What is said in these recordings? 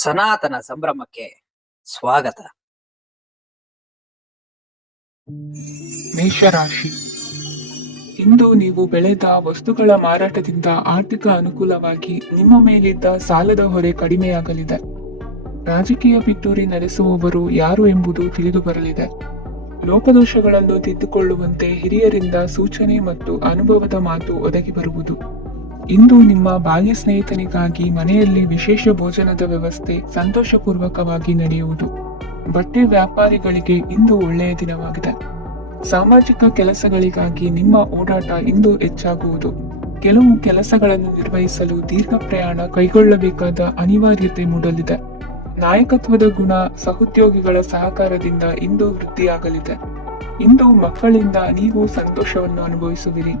ಸನಾತನ ಸಂಭ್ರಮಕ್ಕೆ ಸ್ವಾಗತ. ಮೇಷರಾಶಿ. ಇಂದು ನೀವು ಬೆಳೆದ ವಸ್ತುಗಳ ಮಾರಾಟದಿಂದ ಆರ್ಥಿಕ ಅನುಕೂಲವಾಗಿ ನಿಮ್ಮ ಮೇಲಿದ್ದ ಸಾಲದ ಹೊರೆ ಕಡಿಮೆಯಾಗಲಿದೆ. ರಾಜಕೀಯ ಪಿತೂರಿ ನಡೆಸುವವರು ಯಾರು ಎಂಬುದು ತಿಳಿದು ಬರಲಿದೆ. ಲೋಪದೋಷಗಳನ್ನು ತಿದ್ದುಕೊಳ್ಳುವಂತೆ ಹಿರಿಯರಿಂದ ಸೂಚನೆ ಮತ್ತು ಅನುಭವದ ಮಾತು ಒದಗಿ ಬರುವುದು. ಇಂದು ನಿಮ್ಮ ಬಾಲ್ಯ ಸ್ನೇಹಿತನಿಗಾಗಿ ಮನೆಯಲ್ಲಿ ವಿಶೇಷ ಭೋಜನದ ವ್ಯವಸ್ಥೆ ಸಂತೋಷಪೂರ್ವಕವಾಗಿ ನಡೆಯುವುದು. ಬಟ್ಟೆ ವ್ಯಾಪಾರಿಗಳಿಗೆ ಇಂದು ಒಳ್ಳೆಯ ದಿನವಾಗಿದೆ. ಸಾಮಾಜಿಕ ಕೆಲಸಗಳಿಗಾಗಿ ನಿಮ್ಮ ಓಡಾಟ ಇಂದು ಹೆಚ್ಚಾಗುವುದು. ಕೆಲವು ಕೆಲಸಗಳನ್ನು ನಿರ್ವಹಿಸಲು ದೀರ್ಘ ಪ್ರಯಾಣ ಕೈಗೊಳ್ಳಬೇಕಾದ ಅನಿವಾರ್ಯತೆ ಮೂಡಲಿದೆ. ನಾಯಕತ್ವದ ಗುಣ ಸಹೋದ್ಯೋಗಿಗಳ ಸಹಕಾರದಿಂದ ಇಂದು ವೃದ್ಧಿಯಾಗಲಿದೆ. ಇಂದು ಮಕ್ಕಳಿಂದ ನೀವು ಸಂತೋಷವನ್ನು ಅನುಭವಿಸುವಿರಿ.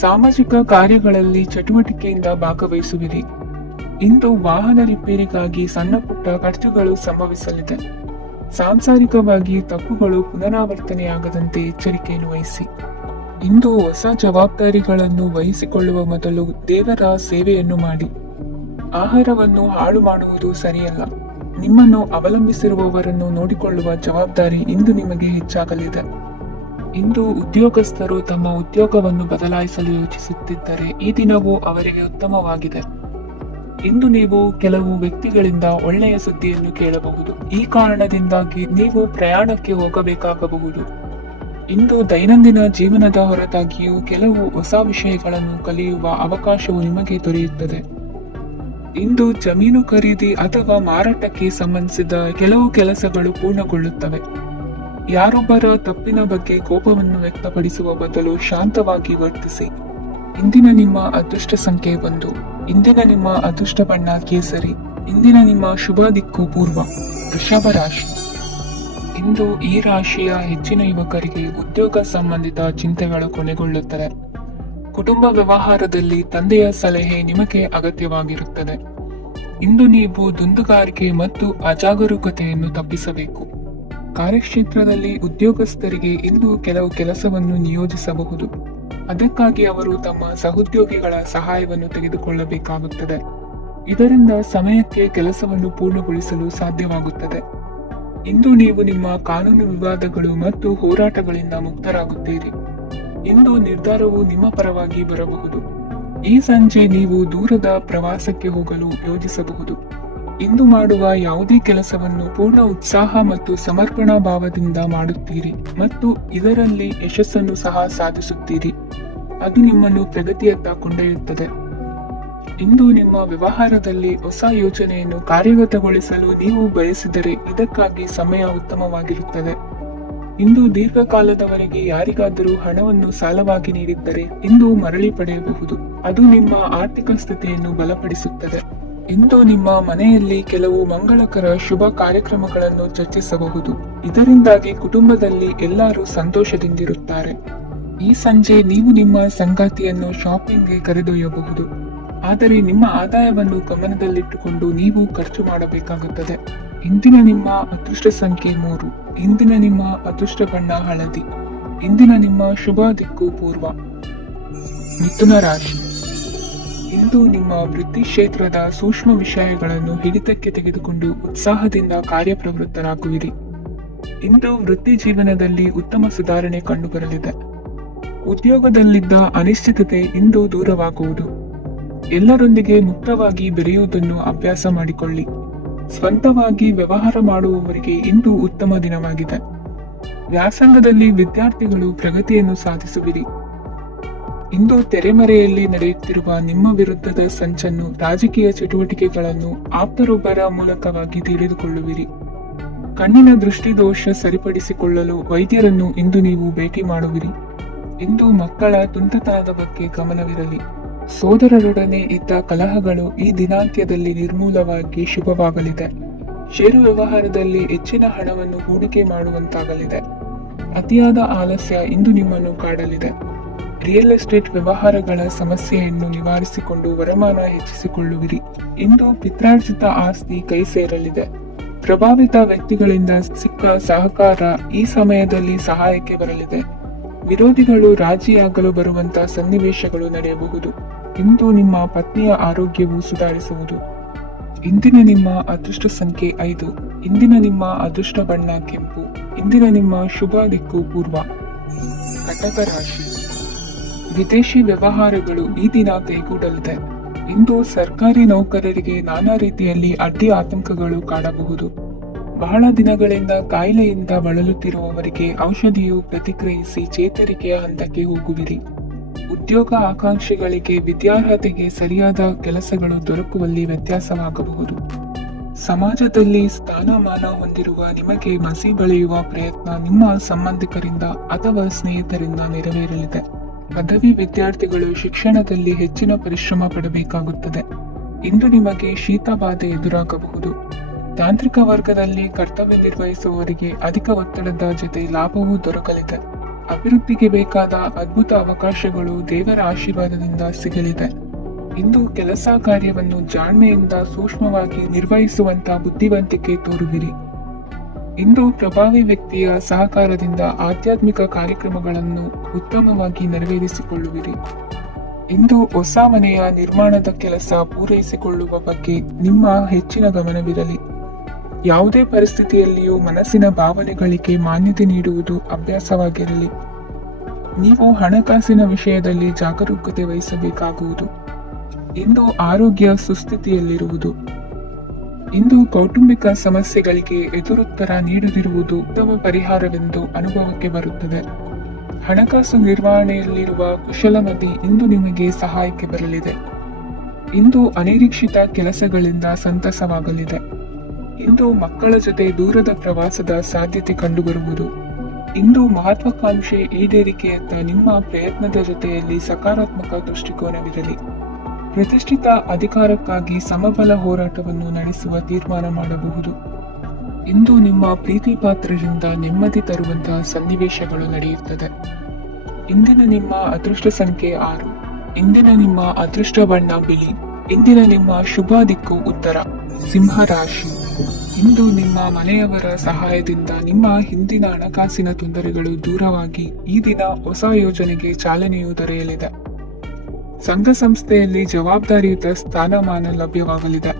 ಸಾಮಾಜಿಕ ಕಾರ್ಯಗಳಲ್ಲಿ ಚಟುವಟಿಕೆಯಿಂದ ಭಾಗವಹಿಸುವಿರಿ. ಇಂದು ವಾಹನ ರಿಪೇರಿಗಾಗಿ ಸಣ್ಣ ಪುಟ್ಟ ಖರ್ಚುಗಳು ಸಂಭವಿಸಲಿದೆ. ಸಾಂಸಾರಿಕವಾಗಿ ತಪ್ಪುಗಳು ಪುನರಾವರ್ತನೆಯಾಗದಂತೆ ಎಚ್ಚರಿಕೆಯನ್ನು ವಹಿಸಿ. ಇಂದು ಹೊಸ ಜವಾಬ್ದಾರಿಗಳನ್ನು ವಹಿಸಿಕೊಳ್ಳುವ ಮೊದಲು ದೇವರ ಸೇವೆಯನ್ನು ಮಾಡಿ. ಆಹಾರವನ್ನು ಹಾಳು ಮಾಡುವುದು ಸರಿಯಲ್ಲ. ನಿಮ್ಮನ್ನು ಅವಲಂಬಿಸಿರುವವರನ್ನು ನೋಡಿಕೊಳ್ಳುವ ಜವಾಬ್ದಾರಿ ಇಂದು ನಿಮಗೆ ಹೆಚ್ಚಾಗಲಿದೆ. ಇಂದು ಉದ್ಯೋಗಸ್ಥರು ತಮ್ಮ ಉದ್ಯೋಗವನ್ನು ಬದಲಾಯಿಸಲು ಯೋಚಿಸುತ್ತಿದ್ದರೆ ಈ ದಿನವೂ ಅವರಿಗೆ ಉತ್ತಮವಾಗಿದೆ. ಇಂದು ನೀವು ಕೆಲವು ವ್ಯಕ್ತಿಗಳಿಂದ ಒಳ್ಳೆಯ ಸುದ್ದಿಯನ್ನು ಕೇಳಬಹುದು. ಈ ಕಾರಣದಿಂದಾಗಿ ನೀವು ಪ್ರಯಾಣಕ್ಕೆ ಹೋಗಬೇಕಾಗಬಹುದು. ಇಂದು ದೈನಂದಿನ ಜೀವನದ ಹೊರತಾಗಿಯೂ ಕೆಲವು ಹೊಸ ವಿಷಯಗಳನ್ನು ಕಲಿಯುವ ಅವಕಾಶವು ನಿಮಗೆ ದೊರೆಯುತ್ತದೆ. ಇಂದು ಜಮೀನು ಖರೀದಿ ಅಥವಾ ಮಾರಾಟಕ್ಕೆ ಸಂಬಂಧಿಸಿದ ಕೆಲವು ಕೆಲಸಗಳು ಪೂರ್ಣಗೊಳ್ಳುತ್ತವೆ. ಯಾರೊಬ್ಬರ ತಪ್ಪಿನ ಬಗ್ಗೆ ಕೋಪವನ್ನು ವ್ಯಕ್ತಪಡಿಸುವ ಬದಲು ಶಾಂತವಾಗಿ ವರ್ತಿಸಿ. ಇಂದಿನ ನಿಮ್ಮ ಅದೃಷ್ಟ ಸಂಖ್ಯೆ 1. ಇಂದಿನ ನಿಮ್ಮ ಅದೃಷ್ಟ ಬಣ್ಣ ಕೇಸರಿ. ಇಂದಿನ ನಿಮ್ಮ ಶುಭ ದಿಕ್ಕು ಪೂರ್ವ. ವೃಷಭ ರಾಶಿ. ಇಂದು ಈ ರಾಶಿಯ ಹೆಚ್ಚಿನ ಯುವಕರಿಗೆ ಉದ್ಯೋಗ ಸಂಬಂಧಿತ ಚಿಂತೆಗಳು ಕೊನೆಗೊಳ್ಳುತ್ತದೆ. ಕುಟುಂಬ ವ್ಯವಹಾರದಲ್ಲಿ ತಂದೆಯ ಸಲಹೆ ನಿಮಗೆ ಅಗತ್ಯವಾಗಿರುತ್ತದೆ. ಇಂದು ನೀವು ದುಂದುಗಾರಿಕೆ ಮತ್ತು ಅಜಾಗರೂಕತೆಯನ್ನು ತಪ್ಪಿಸಬೇಕು. ಕಾರ್ಯಕ್ಷೇತ್ರದಲ್ಲಿ ಉದ್ಯೋಗಸ್ಥರಿಗೆ ಇಂದು ಕೆಲವು ಕೆಲಸವನ್ನು ನಿಯೋಜಿಸಬಹುದು. ಅದಕ್ಕಾಗಿ ಅವರು ತಮ್ಮ ಸಹೋದ್ಯೋಗಿಗಳ ಸಹಾಯವನ್ನು ತೆಗೆದುಕೊಳ್ಳಬೇಕಾಗುತ್ತದೆ. ಇದರಿಂದ ಸಮಯಕ್ಕೆ ಕೆಲಸವನ್ನು ಪೂರ್ಣಗೊಳಿಸಲು ಸಾಧ್ಯವಾಗುತ್ತದೆ. ಇಂದು ನೀವು ನಿಮ್ಮ ಕಾನೂನು ವಿವಾದಗಳು ಮತ್ತು ಹೋರಾಟಗಳಿಂದ ಮುಕ್ತರಾಗುತ್ತೀರಿ. ಇಂದು ನಿರ್ಧಾರವು ನಿಮ್ಮ ಪರವಾಗಿ ಬರಬಹುದು. ಈ ಸಂಜೆ ನೀವು ದೂರದ ಪ್ರವಾಸಕ್ಕೆ ಹೋಗಲು ಯೋಜಿಸಬಹುದು. ಇಂದು ಮಾಡುವ ಯಾವುದೇ ಕೆಲಸವನ್ನು ಪೂರ್ಣ ಉತ್ಸಾಹ ಮತ್ತು ಸಮರ್ಪಣಾ ಭಾವದಿಂದ ಮಾಡುತ್ತೀರಿ ಮತ್ತು ಇದರಲ್ಲಿ ಯಶಸ್ಸನ್ನು ಸಹ ಸಾಧಿಸುತ್ತೀರಿ. ಅದು ನಿಮ್ಮನ್ನು ಪ್ರಗತಿಯತ್ತ ಕೊಂಡೊಯ್ಯುತ್ತದೆ. ಇಂದು ನಿಮ್ಮ ವ್ಯವಹಾರದಲ್ಲಿ ಹೊಸ ಯೋಜನೆಯನ್ನು ಕಾರ್ಯಗತಗೊಳಿಸಲು ನೀವು ಬಯಸಿದರೆ ಇದಕ್ಕಾಗಿ ಸಮಯ ಉತ್ತಮವಾಗಿರುತ್ತದೆ. ಇಂದು ದೀರ್ಘಕಾಲದವರೆಗೆ ಯಾರಿಗಾದರೂ ಹಣವನ್ನು ಸಾಲವಾಗಿ ನೀಡಿದ್ದರೆ ಇಂದು ಮರಳಿ ಪಡೆಯಬಹುದು. ಅದು ನಿಮ್ಮ ಆರ್ಥಿಕ ಸ್ಥಿತಿಯನ್ನು ಬಲಪಡಿಸುತ್ತದೆ. ಇಂದು ನಿಮ್ಮ ಮನೆಯಲ್ಲಿ ಕೆಲವು ಮಂಗಳಕರ ಶುಭ ಕಾರ್ಯಕ್ರಮಗಳನ್ನು ಚರ್ಚಿಸಬಹುದು. ಇದರಿಂದಾಗಿ ಕುಟುಂಬದಲ್ಲಿ ಎಲ್ಲರೂ ಸಂತೋಷದಿಂದಿರುತ್ತಾರೆ. ಈ ಸಂಜೆ ನೀವು ನಿಮ್ಮ ಸಂಗಾತಿಯನ್ನು ಶಾಪಿಂಗ್ಗೆ ಕರೆದೊಯ್ಯಬಹುದು. ಆದರೆ ನಿಮ್ಮ ಆದಾಯವನ್ನು ಗಮನದಲ್ಲಿಟ್ಟುಕೊಂಡು ನೀವು ಖರ್ಚು ಮಾಡಬೇಕಾಗುತ್ತದೆ. ಇಂದಿನ ನಿಮ್ಮ ಅದೃಷ್ಟ ಸಂಖ್ಯೆ 3. ಇಂದಿನ ನಿಮ್ಮ ಅದೃಷ್ಟ ಬಣ್ಣ ಹಳದಿ. ಇಂದಿನ ನಿಮ್ಮ ಶುಭ ದಿಕ್ಕು ಪೂರ್ವ. ಮಿಥುನ ರಾಶಿ. ಇಂದು ನಿಮ್ಮ ವೃತ್ತಿ ಕ್ಷೇತ್ರದ ಸೂಕ್ಷ್ಮ ವಿಷಯಗಳನ್ನು ಹಿಡಿತಕ್ಕೆ ತೆಗೆದುಕೊಂಡು ಉತ್ಸಾಹದಿಂದ ಕಾರ್ಯಪ್ರವೃತ್ತರಾಗುವಿರಿ. ಇಂದು ವೃತ್ತಿ ಜೀವನದಲ್ಲಿ ಉತ್ತಮ ಸುಧಾರಣೆ ಕಂಡುಬರಲಿದೆ. ಉದ್ಯೋಗದಲ್ಲಿದ್ದ ಅನಿಶ್ಚಿತತೆ ಇಂದು ದೂರವಾಗುವುದು. ಎಲ್ಲರೊಂದಿಗೆ ಮುಕ್ತವಾಗಿ ಬೆರೆಯುವುದನ್ನು ಅಭ್ಯಾಸ ಮಾಡಿಕೊಳ್ಳಿ. ಸ್ವಂತವಾಗಿ ವ್ಯವಹಾರ ಮಾಡುವವರಿಗೆ ಇಂದು ಉತ್ತಮ ದಿನವಾಗಿದೆ. ವ್ಯಾಸಂಗದಲ್ಲಿ ವಿದ್ಯಾರ್ಥಿಗಳು ಪ್ರಗತಿಯನ್ನು ಸಾಧಿಸುವಿರಿ. ಇಂದು ತೆರೆಮರೆಯಲ್ಲಿ ನಡೆಯುತ್ತಿರುವ ನಿಮ್ಮ ವಿರುದ್ಧದ ಸಂಚನ್ನು ರಾಜಕೀಯ ಚಟುವಟಿಕೆಗಳನ್ನು ಆಪ್ತರೊಬ್ಬರ ಮೂಲಕವಾಗಿ ತಿಳಿದುಕೊಳ್ಳುವಿರಿ. ಕಣ್ಣಿನ ದೃಷ್ಟಿದೋಷ ಸರಿಪಡಿಸಿಕೊಳ್ಳಲು ವೈದ್ಯರನ್ನು ಇಂದು ನೀವು ಭೇಟಿ ಮಾಡುವಿರಿ. ಇಂದು ಮಕ್ಕಳ ತುಂಟತನದ ಬಗ್ಗೆ ಗಮನವಿರಲಿ. ಸೋದರರೊಡನೆ ಇದ್ದ ಕಲಹಗಳು ಈ ದಿನಾಂತ್ಯದಲ್ಲಿ ನಿರ್ಮೂಲವಾಗಿ ಶುಭವಾಗಲಿದೆ. ಷೇರು ವ್ಯವಹಾರದಲ್ಲಿ ಹೆಚ್ಚಿನ ಹಣವನ್ನು ಹೂಡಿಕೆ ಮಾಡುವಂತಾಗಲಿದೆ. ಅತಿಯಾದ ಆಲಸ್ಯ ಇಂದು ನಿಮ್ಮನ್ನು ಕಾಡಲಿದೆ. ರಿಯಲ್ ಎಸ್ಟೇಟ್ ವ್ಯವಹಾರಗಳ ಸಮಸ್ಯೆಯನ್ನು ನಿವಾರಿಸಿಕೊಂಡು ವರಮಾನ ಹೆಚ್ಚಿಸಿಕೊಳ್ಳುವಿರಿ. ಇಂದು ಪಿತ್ರಾರ್ಜಿತ ಆಸ್ತಿ ಕೈ ಸೇರಲಿದೆ. ಪ್ರಭಾವಿತ ವ್ಯಕ್ತಿಗಳಿಂದ ಸಿಕ್ಕ ಸಹಕಾರ ಈ ಸಮಯದಲ್ಲಿ ಸಹಾಯಕ್ಕೆ ಬರಲಿದೆ. ವಿರೋಧಿಗಳು ರಾಜಿಯಾಗಲು ಬರುವಂತಹ ಸನ್ನಿವೇಶಗಳು ನಡೆಯಬಹುದು. ಇಂದು ನಿಮ್ಮ ಪತ್ನಿಯ ಆರೋಗ್ಯವು ಸುಧಾರಿಸುವುದು. ಇಂದಿನ ನಿಮ್ಮ ಅದೃಷ್ಟ ಸಂಖ್ಯೆ 5. ಇಂದಿನ ನಿಮ್ಮ ಅದೃಷ್ಟ ಬಣ್ಣ ಕೆಂಪು. ಇಂದಿನ ನಿಮ್ಮ ಶುಭ ದಿಕ್ಕು ಪೂರ್ವ. ಕಟಕ ರಾಶಿ. ವಿದೇಶಿ ವ್ಯವಹಾರಗಳು ಈ ದಿನ ಕೈಗೂಡಲಿದೆ. ಇಂದು ಸರ್ಕಾರಿ ನೌಕರರಿಗೆ ನಾನಾ ರೀತಿಯಲ್ಲಿ ಅಡ್ಡಿ ಆತಂಕಗಳು ಕಾಡಬಹುದು. ಬಹಳ ದಿನಗಳಿಂದ ಕಾಯಿಲೆಯಿಂದ ಬಳಲುತ್ತಿರುವವರಿಗೆ ಔಷಧಿಯು ಪ್ರತಿಕ್ರಿಯಿಸಿ ಚೇತರಿಕೆಯ ಹಂತಕ್ಕೆ ಹೋಗುವಿರಿ. ಉದ್ಯೋಗ ಆಕಾಂಕ್ಷಿಗಳಿಗೆ ವಿದ್ಯಾರ್ಹತೆಗೆ ಸರಿಯಾದ ಕೆಲಸಗಳು ದೊರಕುವಲ್ಲಿ ವ್ಯತ್ಯಾಸವಾಗಬಹುದು. ಸಮಾಜದಲ್ಲಿ ಸ್ಥಾನಮಾನ ಹೊಂದಿರುವ ನಿಮಗೆ ಮಸಿ ಬಳಿಯುವ ಪ್ರಯತ್ನ ನಿಮ್ಮ ಸಂಬಂಧಿಕರಿಂದ ಅಥವಾ ಸ್ನೇಹಿತರಿಂದ ನೆರವೇರಲಿದೆ. ಪದವಿ ವಿದ್ಯಾರ್ಥಿಗಳು ಶಿಕ್ಷಣದಲ್ಲಿ ಹೆಚ್ಚಿನ ಪರಿಶ್ರಮ ಪಡಬೇಕಾಗುತ್ತದೆ. ಇಂದು ನಿಮಗೆ ಶೀತಬಾಧೆ ಎದುರಾಗಬಹುದು. ತಾಂತ್ರಿಕ ವರ್ಗದಲ್ಲಿ ಕರ್ತವ್ಯ ನಿರ್ವಹಿಸುವವರಿಗೆ ಅಧಿಕ ಒತ್ತಡದ ಜೊತೆ ಲಾಭವೂ ದೊರಕಲಿದೆ. ಅಭಿವೃದ್ಧಿಗೆ ಬೇಕಾದ ಅದ್ಭುತ ಅವಕಾಶಗಳು ದೇವರ ಆಶೀರ್ವಾದದಿಂದ ಸಿಗಲಿದೆ. ಇಂದು ಕೆಲಸ ಕಾರ್ಯವನ್ನು ಜಾಣ್ಮೆಯಿಂದ ಸೂಕ್ಷ್ಮವಾಗಿ ನಿರ್ವಹಿಸುವಂತ ಬುದ್ಧಿವಂತಿಕೆ ತೋರುವಿರಿ. ಇಂದು ಪ್ರಭಾವಿ ವ್ಯಕ್ತಿಯ ಸಹಕಾರದಿಂದ ಆಧ್ಯಾತ್ಮಿಕ ಕಾರ್ಯಕ್ರಮಗಳನ್ನು ಉತ್ತಮವಾಗಿ ನೆರವೇರಿಸಿಕೊಳ್ಳುವಿರಿ. ಇಂದು ಹೊಸ ಮನೆಯ ನಿರ್ಮಾಣದ ಕೆಲಸ ಪೂರೈಸಿಕೊಳ್ಳುವ ಬಗ್ಗೆ ನಿಮ್ಮ ಹೆಚ್ಚಿನ ಗಮನವಿರಲಿ. ಯಾವುದೇ ಪರಿಸ್ಥಿತಿಯಲ್ಲಿಯೂ ಮನಸ್ಸಿನ ಭಾವನೆಗಳಿಗೆ ಮಾನ್ಯತೆ ನೀಡುವುದು ಅಭ್ಯಾಸವಾಗಿರಲಿ. ನೀವು ಹಣಕಾಸಿನ ವಿಷಯದಲ್ಲಿ ಜಾಗರೂಕತೆ ವಹಿಸಬೇಕಾಗುವುದು. ಇಂದು ಆರೋಗ್ಯ ಸುಸ್ಥಿತಿಯಲ್ಲಿರುವುದು. ಇಂದು ಕೌಟುಂಬಿಕ ಸಮಸ್ಯೆಗಳಿಗೆ ಎದುರುತ್ತರ ನೀಡದಿರುವುದು ಉತ್ತಮ ಪರಿಹಾರವೆಂದು ಅನುಭವಕ್ಕೆ ಬರುತ್ತದೆ. ಹಣಕಾಸು ನಿರ್ವಹಣೆಯಲ್ಲಿರುವ ಕುಶಲಮತಿ ಇಂದು ನಿಮಗೆ ಸಹಾಯಕ್ಕೆ ಬರಲಿದೆ. ಇಂದು ಅನಿರೀಕ್ಷಿತ ಕೆಲಸಗಳಿಂದ ಸಂತಸವಾಗಲಿದೆ. ಇಂದು ಮಕ್ಕಳ ಜೊತೆ ದೂರದ ಪ್ರವಾಸದ ಸಾಧ್ಯತೆ ಕಂಡುಬರುವುದು. ಇಂದು ಮಹತ್ವಾಕಾಂಕ್ಷೆ ಈಡೇರಿಕೆಯತ್ತ ನಿಮ್ಮ ಪ್ರಯತ್ನದ ಜೊತೆಯಲ್ಲಿ ಸಕಾರಾತ್ಮಕ ದೃಷ್ಟಿಕೋನವಿರಲಿ. ಪ್ರತಿಷ್ಠಿತ ಅಧಿಕಾರಕ್ಕಾಗಿ ಸಮಬಲ ಹೋರಾಟವನ್ನು ನಡೆಸುವ ತೀರ್ಮಾನ ಮಾಡಬಹುದು. ಇಂದು ನಿಮ್ಮ ಪ್ರೀತಿ ಪಾತ್ರರಿಂದ ನೆಮ್ಮದಿ ತರುವಂತಹ ಸನ್ನಿವೇಶಗಳು ನಡೆಯುತ್ತದೆ. ಇಂದಿನ ನಿಮ್ಮ ಅದೃಷ್ಟ ಸಂಖ್ಯೆ 6. ಇಂದಿನ ನಿಮ್ಮ ಅದೃಷ್ಟ ಬಣ್ಣ ಬಿಳಿ. ಇಂದಿನ ನಿಮ್ಮ ಶುಭ ದಿಕ್ಕು ಉತ್ತರ. ಸಿಂಹ ರಾಶಿ. ಇಂದು ನಿಮ್ಮ ಮನೆಯವರ ಸಹಾಯದಿಂದ ನಿಮ್ಮ ಹಿಂದಿನ ಹಣಕಾಸಿನ ತೊಂದರೆಗಳು ದೂರವಾಗಿ ಈ ದಿನ ಹೊಸ ಯೋಜನೆಗೆ ಚಾಲನೆಯು ದೊರೆಯಲಿದೆ. ಸಂಘ ಸಂಸ್ಥೆಯಲ್ಲಿ ಜವಾಬ್ದಾರಿಯುತ ಸ್ಥಾನಮಾನ ಲಭ್ಯವಾಗಲಿದೆ.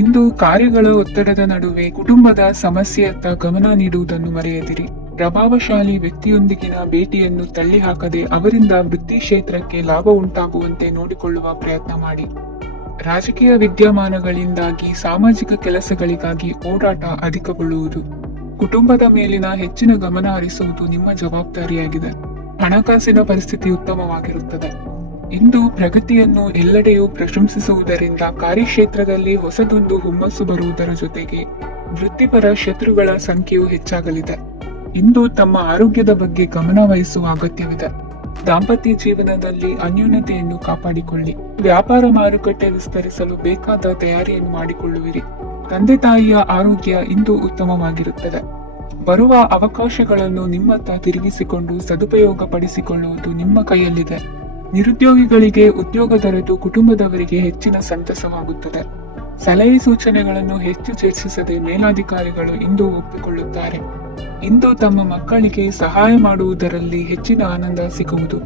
ಇಂದು ಕಾರ್ಯಗಳ ಒತ್ತಡದ ನಡುವೆ ಕುಟುಂಬದ ಸಮಸ್ಯೆಯತ್ತ ಗಮನ ನೀಡುವುದನ್ನು ಮರೆಯದಿರಿ. ಪ್ರಭಾವಶಾಲಿ ವ್ಯಕ್ತಿಯೊಂದಿಗಿನ ಭೇಟಿಯನ್ನು ತಳ್ಳಿಹಾಕದೆ ಅವರಿಂದ ವೃತ್ತಿ ಕ್ಷೇತ್ರಕ್ಕೆ ಲಾಭ ಉಂಟಾಗುವಂತೆ ನೋಡಿಕೊಳ್ಳುವ ಪ್ರಯತ್ನ ಮಾಡಿ. ರಾಜಕೀಯ ವಿದ್ಯಮಾನಗಳಿಂದಾಗಿ ಸಾಮಾಜಿಕ ಕೆಲಸಗಳಿಗಾಗಿ ಓಡಾಟ ಅಧಿಕಗೊಳ್ಳುವುದು. ಕುಟುಂಬದ ಮೇಲಿನ ಹೆಚ್ಚಿನ ಗಮನ ಹರಿಸುವುದು ನಿಮ್ಮ ಜವಾಬ್ದಾರಿಯಾಗಿದೆ. ಹಣಕಾಸಿನ ಪರಿಸ್ಥಿತಿ ಉತ್ತಮವಾಗಿರುತ್ತದೆ. ಇಂದು ಪ್ರಗತಿಯನ್ನು ಎಲ್ಲೆಡೆಯೂ ಪ್ರಶಂಸಿಸುವುದರಿಂದ ಕಾರ್ಯಕ್ಷೇತ್ರದಲ್ಲಿ ಹೊಸದೊಂದು ಹುಮ್ಮಸ್ಸು ಬರುವುದರ ಜೊತೆಗೆ ವೃತ್ತಿಪರ ಶತ್ರುಗಳ ಸಂಖ್ಯೆಯು ಹೆಚ್ಚಾಗಲಿದೆ. ಇಂದು ತಮ್ಮ ಆರೋಗ್ಯದ ಬಗ್ಗೆ ಗಮನ ವಹಿಸುವ ಅಗತ್ಯವಿದೆ. ದಾಂಪತ್ಯ ಜೀವನದಲ್ಲಿ ಅನ್ಯೋನ್ಯತೆಯನ್ನು ಕಾಪಾಡಿಕೊಳ್ಳಿ. ವ್ಯಾಪಾರ ಮಾರುಕಟ್ಟೆ ವಿಸ್ತರಿಸಲು ಬೇಕಾದ ತಯಾರಿಯನ್ನು ಮಾಡಿಕೊಳ್ಳುವಿರಿ. ತಂದೆ ತಾಯಿಯ ಆರೋಗ್ಯ ಇಂದು ಉತ್ತಮವಾಗಿರುತ್ತದೆ. ಬರುವ ಅವಕಾಶಗಳನ್ನು ನಿಮ್ಮತ್ತ ತಿರುಗಿಸಿಕೊಂಡು ಸದುಪಯೋಗ ಪಡಿಸಿಕೊಳ್ಳುವುದು ನಿಮ್ಮ ಕೈಯಲ್ಲಿದೆ. ನಿರುದ್ಯೋಗಿಗಳಿಗೆ ಉದ್ಯೋಗ ದೊರೆತು ಕುಟುಂಬದವರಿಗೆ ಹೆಚ್ಚಿನ ಸಂತಸವಾಗುತ್ತದೆ. ಸಲಹೆ ಸೂಚನೆಗಳನ್ನು ಹೆಚ್ಚು ಚರ್ಚಿಸದೆ ಮೇಲಾಧಿಕಾರಿಗಳು ಇಂದು ಒಪ್ಪಿಕೊಳ್ಳುತ್ತಾರೆ. ಇಂದು ತಮ್ಮ ಮಕ್ಕಳಿಗೆ ಸಹಾಯ ಮಾಡುವುದರಲ್ಲಿ ಹೆಚ್ಚಿನ ಆನಂದ ಸಿಗುವುದು.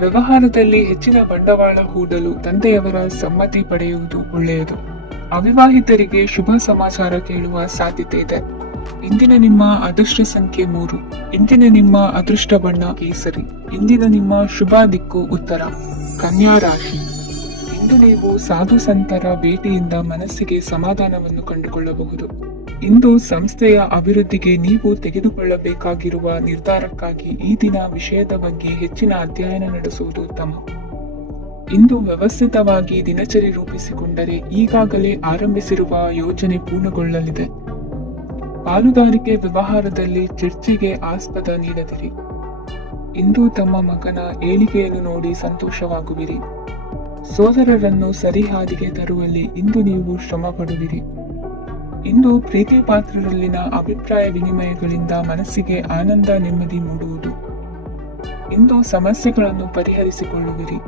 ವ್ಯವಹಾರದಲ್ಲಿ ಹೆಚ್ಚಿನ ಬಂಡವಾಳ ಹೂಡಲು ತಂದೆಯವರ ಸಮ್ಮತಿ ಪಡೆಯುವುದು ಒಳ್ಳೆಯದು. ಅವಿವಾಹಿತರಿಗೆ ಶುಭ ಸಮಾಚಾರ ಕೇಳುವ ಸಾಧ್ಯತೆ ಇದೆ. ಇಂದಿನ ನಿಮ್ಮ ಅದೃಷ್ಟ ಸಂಖ್ಯೆ 3. ಇಂದಿನ ನಿಮ್ಮ ಅದೃಷ್ಟ ಬಣ್ಣ ಕೇಸರಿ. ಇಂದಿನ ನಿಮ್ಮ ಶುಭ ದಿಕ್ಕು ಉತ್ತರ. ಕನ್ಯಾ ರಾಶಿ. ಇಂದು ನೀವು ಸಾಧು ಸಂತರ ಭೇಟಿಯಿಂದ ಮನಸ್ಸಿಗೆ ಸಮಾಧಾನವನ್ನು ಕಂಡುಕೊಳ್ಳಬಹುದು. ಇಂದು ಸಂಸ್ಥೆಯ ಅಭಿವೃದ್ಧಿಗೆ ನೀವು ತೆಗೆದುಕೊಳ್ಳಬೇಕಾಗಿರುವ ನಿರ್ಧಾರಕ್ಕಾಗಿ ಈ ದಿನ ವಿಷಯದ ಬಗ್ಗೆ ಹೆಚ್ಚಿನ ಅಧ್ಯಯನ ನಡೆಸುವುದು ಉತ್ತಮ. ಇಂದು ವ್ಯವಸ್ಥಿತವಾಗಿ ದಿನಚರಿ ರೂಪಿಸಿಕೊಂಡರೆ ಈಗಾಗಲೇ ಆರಂಭಿಸಿರುವ ಯೋಜನೆ ಪೂರ್ಣಗೊಳ್ಳಲಿದೆ. ಪಾಲುದಾರಿಕೆ ವ್ಯವಹಾರದಲ್ಲಿ ಚರ್ಚೆಗೆ ಆಸ್ಪದ ನೀಡದಿರಿ. ಇಂದು ತಮ್ಮ ಮಗನ ಏಳಿಗೆಯನ್ನು ನೋಡಿ ಸಂತೋಷವಾಗುವಿರಿ. ಸೋದರರನ್ನು ಸರಿಹಾದಿಗೆ ತರುವಲ್ಲಿ ಇಂದು ನೀವು ಶ್ರಮ ಪಡುವಿರಿ. ಇಂದು ಪ್ರೀತಿ ಪಾತ್ರರಲ್ಲಿನ ಅಭಿಪ್ರಾಯ ವಿನಿಮಯಗಳಿಂದ ಮನಸ್ಸಿಗೆ ಆನಂದ ನೆಮ್ಮದಿ ಮೂಡುವುದು. ಇಂದು ಸಮಸ್ಯೆಗಳನ್ನು ಪರಿಹರಿಸಿಕೊಳ್ಳುವಿರಿ.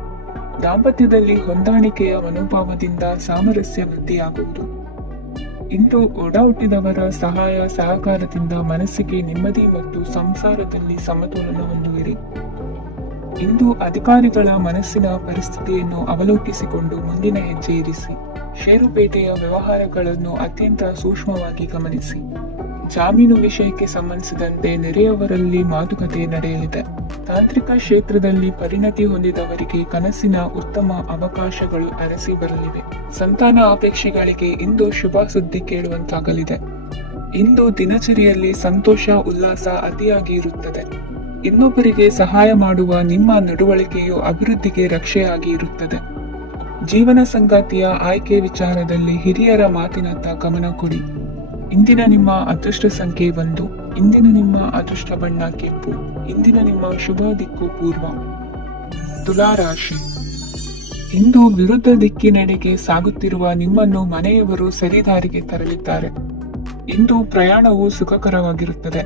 ದಾಂಪತ್ಯದಲ್ಲಿ ಹೊಂದಾಣಿಕೆಯ ಮನೋಭಾವದಿಂದ ಸಾಮರಸ್ಯ ವೃದ್ಧಿಯಾಗುವುದು. ಇಂದು ಒಡ ಹುಟ್ಟಿದವರ ಸಹಾಯ ಸಹಕಾರದಿಂದ ಮನಸ್ಸಿಗೆ ನೆಮ್ಮದಿ ಮತ್ತು ಸಂಸಾರದಲ್ಲಿ ಸಮತೋಲನ ಹೊಂದುವಿರಿ. ಇಂದು ಅಧಿಕಾರಿಗಳ ಮನಸ್ಸಿನ ಪರಿಸ್ಥಿತಿಯನ್ನು ಅವಲೋಕಿಸಿಕೊಂಡು ಮುಂದಿನ ಹೆಜ್ಜೆ ಇರಿಸಿ. ಷೇರುಪೇಟೆಯ ವ್ಯವಹಾರಗಳನ್ನು ಅತ್ಯಂತ ಸೂಕ್ಷ್ಮವಾಗಿ ಗಮನಿಸಿ. ಜಾಮೀನು ವಿಷಯಕ್ಕೆ ಸಂಬಂಧಿಸಿದಂತೆ ನೆರೆಯವರಲ್ಲಿ ಮಾತುಕತೆ ನಡೆಯಲಿದೆ. ತಾಂತ್ರಿಕ ಕ್ಷೇತ್ರದಲ್ಲಿ ಪರಿಣತಿ ಹೊಂದಿದವರಿಗೆ ಕನಸಿನ ಉತ್ತಮ ಅವಕಾಶಗಳು ಅರಸಿ ಬರಲಿವೆ. ಸಂತಾನ ಅಪೇಕ್ಷೆಗಳಿಗೆ ಇಂದು ಶುಭ ಸುದ್ದಿ ಕೇಳುವಂತಾಗಲಿದೆ. ಇಂದು ದಿನಚರಿಯಲ್ಲಿ ಸಂತೋಷ ಉಲ್ಲಾಸ ಅತಿಯಾಗಿ ಇರುತ್ತದೆ. ಇನ್ನೊಬ್ಬರಿಗೆ ಸಹಾಯ ಮಾಡುವ ನಿಮ್ಮ ನಡವಳಿಕೆಯು ಅಭಿವೃದ್ಧಿಗೆ ರಕ್ಷೆಯಾಗಿ ಇರುತ್ತದೆ. ಜೀವನ ಸಂಗಾತಿಯ ಆಯ್ಕೆ ವಿಚಾರದಲ್ಲಿ ಹಿರಿಯರ ಮಾತಿನತ್ತ ಗಮನ ಕೊಡಿ. ಇಂದಿನ ನಿಮ್ಮ ಅದೃಷ್ಟ ಸಂಖ್ಯೆ 1. ಇಂದಿನ ನಿಮ್ಮ ಅದೃಷ್ಟ ಬಣ್ಣ ಕೆಂಪು. ಇಂದಿನ ನಿಮ್ಮ ಶುಭ ದಿಕ್ಕು ಪೂರ್ವ. ತುಲಾ ರಾಶಿ. ಇಂದು ವಿರುದ್ಧ ದಿಕ್ಕಿನೆಡೆಗೆ ಸಾಗುತ್ತಿರುವ ನಿಮ್ಮನ್ನು ಮನೆಯವರು ಸರಿದಾರಿಗೆ ತರಲಿದ್ದಾರೆ. ಇಂದು ಪ್ರಯಾಣವು ಸುಖಕರವಾಗಿರುತ್ತದೆ.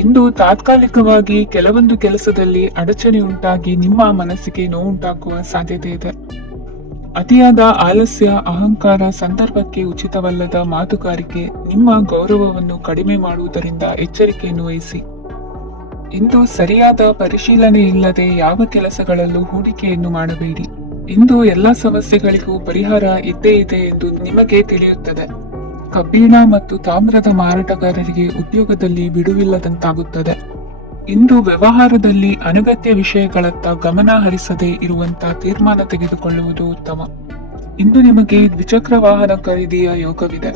ಇಂದು ತಾತ್ಕಾಲಿಕವಾಗಿ ಕೆಲವೊಂದು ಕೆಲಸದಲ್ಲಿ ಅಡಚಣೆ ಉಂಟಾಗಿ ನಿಮ್ಮ ಮನಸ್ಸಿಗೆ ನೋವುಂಟಾಗುವ ಸಾಧ್ಯತೆ ಇದೆ. ಅತಿಯಾದ ಆಲಸ್ಯ, ಅಹಂಕಾರ, ಸಂದರ್ಭಕ್ಕೆ ಉಚಿತವಲ್ಲದ ಮಾತುಗಾರಿಕೆ ನಿಮ್ಮ ಗೌರವವನ್ನು ಕಡಿಮೆ ಮಾಡುವುದರಿಂದ ಎಚ್ಚರಿಕೆಯನ್ನು ವಹಿಸಿ. ಇಂದು ಸರಿಯಾದ ಪರಿಶೀಲನೆ ಇಲ್ಲದೆ ಯಾವ ಕೆಲಸಗಳಲ್ಲೂ ಹೂಡಿಕೆಯನ್ನು ಮಾಡಬೇಡಿ. ಇಂದು ಎಲ್ಲ ಸಮಸ್ಯೆಗಳಿಗೂ ಪರಿಹಾರ ಇದ್ದೇ ಇದೆ ಎಂದು ನಿಮಗೆ ತಿಳಿಯುತ್ತದೆ. ಕಬ್ಬಿಣ ಮತ್ತು ತಾಮ್ರದ ಮಾರಾಟಗಾರರಿಗೆ ಉದ್ಯೋಗದಲ್ಲಿ ಬಿಡುವಿಲ್ಲದಂತಾಗುತ್ತದೆ. ಇಂದು ವ್ಯವಹಾರದಲ್ಲಿ ಅನಗತ್ಯ ವಿಷಯಗಳತ್ತ ಗಮನ ಹರಿಸದೆ ಇರುವಂತಹ ತೀರ್ಮಾನ ತೆಗೆದುಕೊಳ್ಳುವುದು ಉತ್ತಮ. ಇಂದು ನಿಮಗೆ ದ್ವಿಚಕ್ರ ವಾಹನ ಖರೀದಿಯ ಯೋಗವಿದೆ.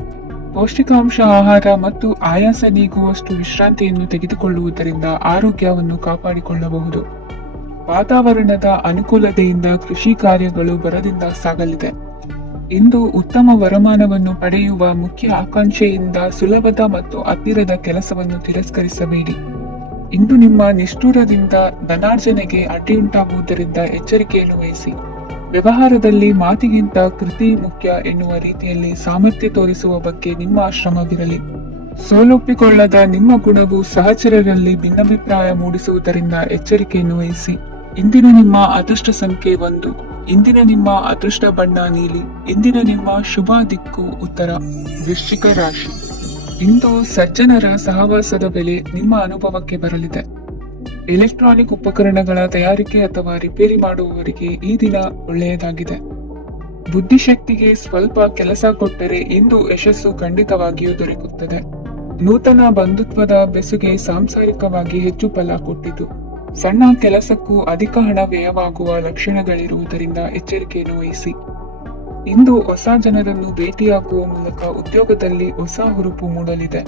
ಪೌಷ್ಟಿಕಾಂಶ ಆಹಾರ ಮತ್ತು ಆಯಾಸ ನೀಗುವಷ್ಟು ವಿಶ್ರಾಂತಿಯನ್ನು ತೆಗೆದುಕೊಳ್ಳುವುದರಿಂದ ಆರೋಗ್ಯವನ್ನು ಕಾಪಾಡಿಕೊಳ್ಳಬಹುದು. ವಾತಾವರಣದ ಅನುಕೂಲತೆಯಿಂದ ಕೃಷಿ ಕಾರ್ಯಗಳು ಬರದಿಂದ ಸಾಗಲಿದೆ. ಇಂದು ಉತ್ತಮ ವರಮಾನವನ್ನು ಪಡೆಯುವ ಮುಖ್ಯ ಆಕಾಂಕ್ಷೆಯಿಂದ ಸುಲಭದ ಮತ್ತು ಹತ್ತಿರದ ಕೆಲಸವನ್ನು ತಿರಸ್ಕರಿಸಬೇಡಿ. ಇಂದು ನಿಮ್ಮ ನಿಷ್ಠುರದಿಂದ ಧನಾರ್ಜನೆಗೆ ಅಡ್ಡಿಯುಂಟಾಗುವುದರಿಂದ ಎಚ್ಚರಿಕೆಯನ್ನು ವಹಿಸಿ. ವ್ಯವಹಾರದಲ್ಲಿ ಮಾತಿಗಿಂತ ಕೃತಿ ಮುಖ್ಯ ಎನ್ನುವ ರೀತಿಯಲ್ಲಿ ಸಾಮರ್ಥ್ಯ ತೋರಿಸುವ ಬಗ್ಗೆ ನಿಮ್ಮ ಶ್ರಮವಿರಲಿ. ಸೋಲೊಪ್ಪಿಕೊಳ್ಳದ ನಿಮ್ಮ ಗುಣವು ಸಹಚರರಲ್ಲಿ ಭಿನ್ನಾಭಿಪ್ರಾಯ ಮೂಡಿಸುವುದರಿಂದ ಎಚ್ಚರಿಕೆಯನ್ನು ವಹಿಸಿ. ಇಂದಿನ ನಿಮ್ಮ ಅದೃಷ್ಟ ಸಂಖ್ಯೆ 1. ಇಂದಿನ ನಿಮ್ಮ ಅದೃಷ್ಟ ಬಣ್ಣ ನೀಲಿ. ಇಂದಿನ ನಿಮ್ಮ ಶುಭ ದಿಕ್ಕು ಉತ್ತರ. ವೃಶ್ಚಿಕ ರಾಶಿ. ಇಂದು ಸಜ್ಜನರ ಸಹವಾಸದ ಬೆಲೆ ನಿಮ್ಮ ಅನುಭವಕ್ಕೆ ಬರಲಿದೆ. ಎಲೆಕ್ಟ್ರಾನಿಕ್ ಉಪಕರಣಗಳ ತಯಾರಿಕೆ ಅಥವಾ ರಿಪೇರಿ ಮಾಡುವವರಿಗೆ ಈ ದಿನ ಒಳ್ಳೆಯದಾಗಿದೆ. ಬುದ್ಧಿಶಕ್ತಿಗೆ ಸ್ವಲ್ಪ ಕೆಲಸ ಕೊಟ್ಟರೆ ಇಂದು ಯಶಸ್ಸು ಖಂಡಿತವಾಗಿಯೂ ದೊರಕುತ್ತದೆ. ನೂತನ ಬಂಧುತ್ವದ ಬೆಸುಗೆ ಸಾಂಸಾರಿಕವಾಗಿ ಹೆಚ್ಚು ಫಲ ಕೊಟ್ಟಿತು. ಸಣ್ಣ ಕೆಲಸಕ್ಕೂ ಅಧಿಕ ಹಣ ವ್ಯಯವಾಗುವ ಲಕ್ಷಣಗಳಿರುವುದರಿಂದ ಎಚ್ಚರಿಕೆಯನ್ನು ವಹಿಸಿ. ಇಂದು ಹೊಸ ಜನರನ್ನು ಭೇಟಿಯಾಗುವ ಮೂಲಕ ಉದ್ಯೋಗದಲ್ಲಿ ಹೊಸ ಹುರುಪು ಮೂಡಲಿದೆ.